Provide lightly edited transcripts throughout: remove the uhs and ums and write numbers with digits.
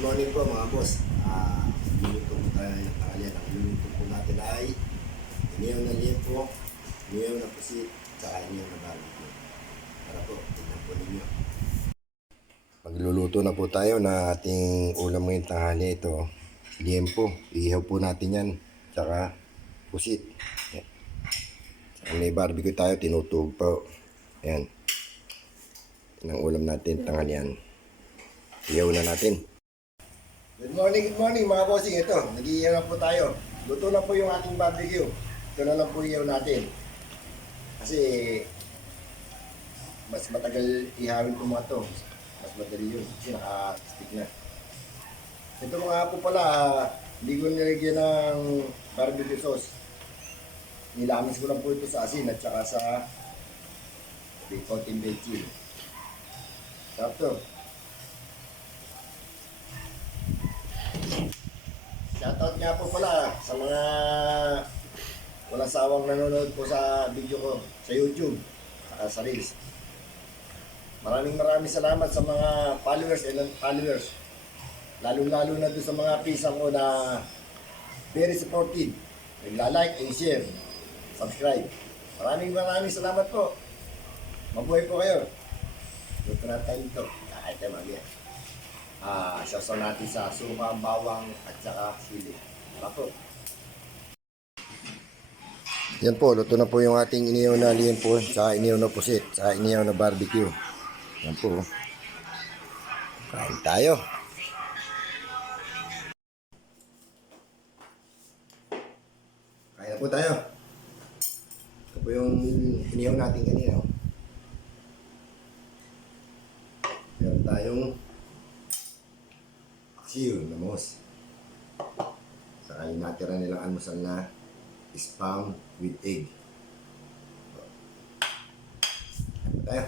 Good morning po mga boss. Luluto po tayo ng tanghalian. Ang luluto po natin ay inihaw na liempo, inihaw na pusit, saka inihaw na barbecue. Tara po, tignan po ninyo. Magluluto na po tayo na ating ulam ngayong tanghali. Ito, liempo. Ihaw po natin yan, saka pusit. Yan. Saka may barbecue tayo, tinutug po. Ayan. Yan ang ulam natin tanghalian. Ihaw na natin. Good morning mga bossing. Ito, nag-iihaw na po tayo. Luto na po yung ating barbecue. Ito na lang po ihaw natin. Kasi mas matagal ihawin po mga to. Mas madali yun kasi naka-stick na. Ito mga po pala, hindi ko nilagyan ng barbecue sauce. Nilamis ko lang po ito sa asin at saka sa konting bechin. Sarap to. Shoutout nga po pala sa mga walang sawang nanonood po sa video ko sa YouTube at sa Reels. Maraming salamat sa mga followers and non-followers. Lalo na doon sa mga pisang ko na very supportive. Nagla-like and share. Subscribe. Maraming salamat po. Mabuhay po kayo. Luto na tayo ito. Kahit tayo mamaya. Sasaw natin sa suka, bawang at saka sili. Tara po. Yan po, luto na po yung ating inihaw na liempo, saka inihaw na pusit, saka inihaw na barbecue. Yan po. Kain tayo. Kain na po tayo. Ito po yung inihaw natin kanina. Meron tayong siyo na mos. Saka yung natira nilang almusal na spam with egg. Ano tayo?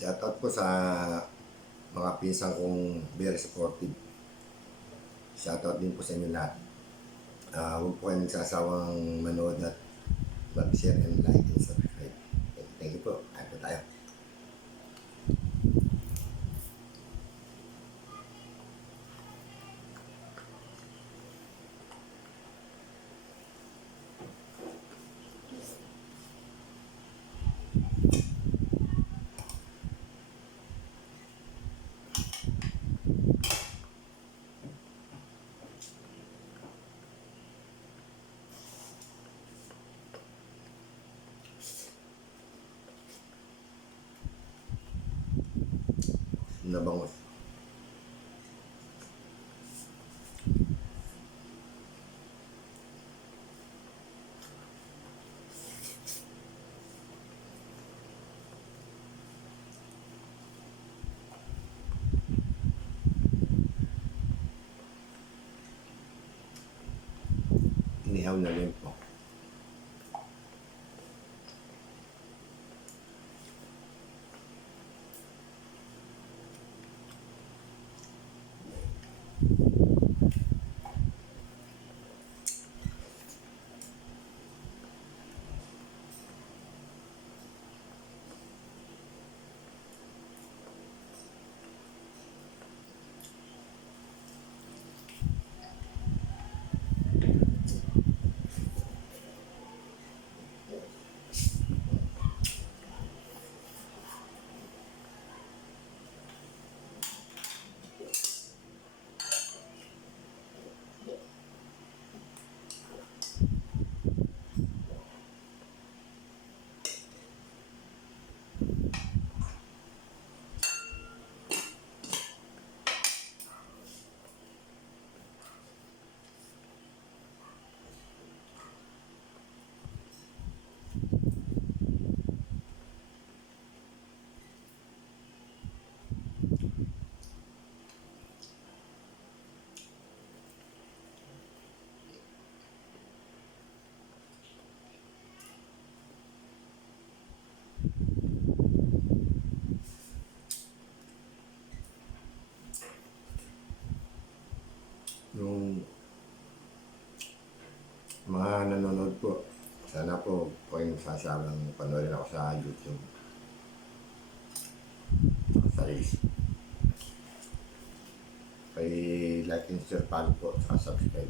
Shoutout po sa mga pinsang kong very supportive. Shoutout din po sa inyo lahat. Huwag po kayong nagsasawang manood at mag-share and like and subscribe. Thank you po. Kain po tayo. Nabangos. Inihaw na rin po. mga nanonood po. Sana po kayong sasawang panoorin ako sa YouTube. Sa Reels. Kay like and share, follow po, at subscribe.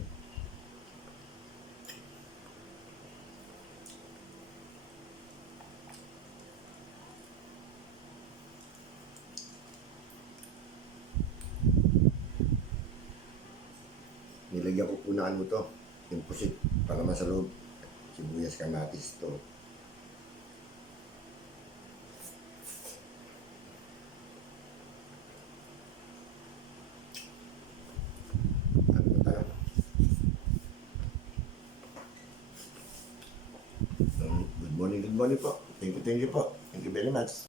Nilagyan ko po na ano to, yung pusit, para naman sa loob. Sibuyas, kamatis to. Ano po tayo? Good morning po. Thank you po. Thank you very much.